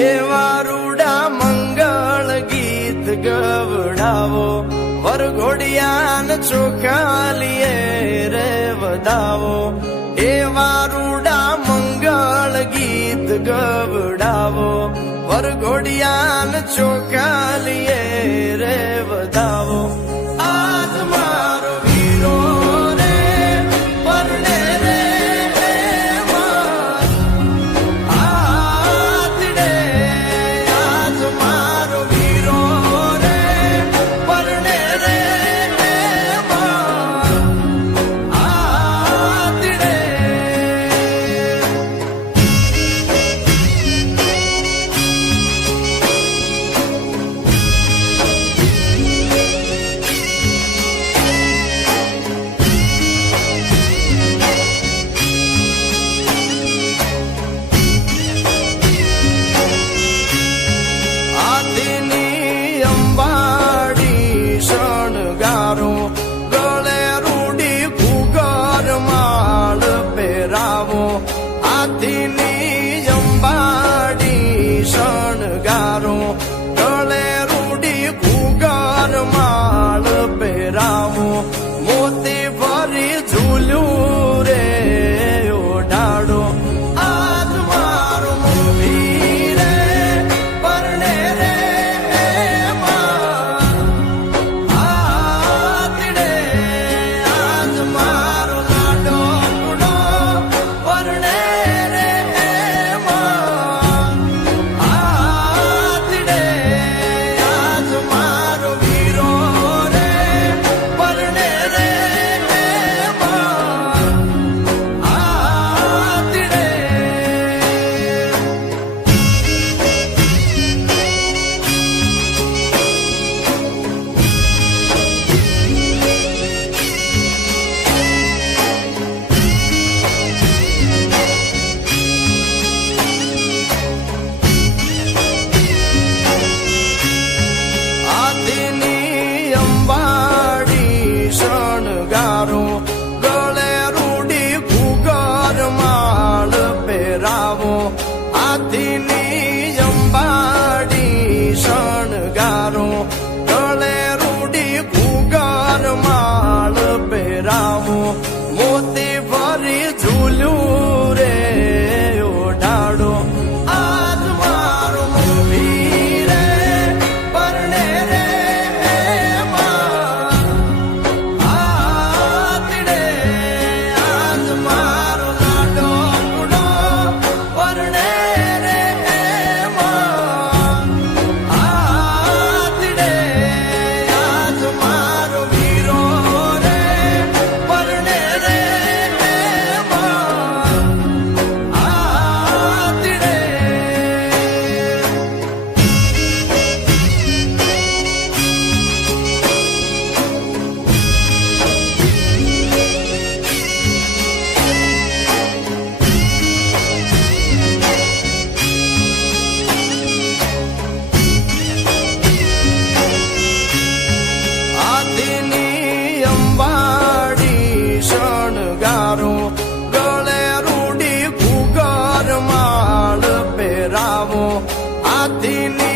એવા રૂડા મંગળ ગીત ગવડાવો વરઘોડિયાન ચોખાલીએ રે વધાવો એવા રૂડા મંગળ ગીત ગવડાવો વરઘોડિયાન ચોખાલીએ રે વધાવો આજ મારો વીરો રે પરણે રે આતડે આજ મારો વીરો રે પરણે રે આતડે આદિની અંબાડી શણગારો ગળે રૂડી ઘૂઘર માળ પહેરાવો આદિની અંબાડી શણગારો ગળે રૂડી ઘૂઘર માળ પહેરાવો મોતી ભરી ઝૂલ્યું રે ઓઢાડો આજ મારો મોવી રે પરણે રે આતડે આજ મારો લાડો કુડો પરણે રે આતડે આજ મારો વીરો રે પરણે રે આતડે આદિની અંબાડી શણગારો ગળે રૂડી ઘૂઘર માળ પહેરાવો આદિની અંબાડી શણગારો ગળે રૂડી ઘૂઘર માળ પહેરાવો મોતી ભરી ઝૂલ્યું રે ઓઢાડો આજ મારો મોવી રે પરણે રે આતડે આજ મારો લાડો કુડો પરણે રે આતડે આજ મારો વીરો રે પરણે રે આતડે આદિની અંબાડી શણગારો ગળે રૂડી ઘૂઘર માળ પહેરાવો આદિની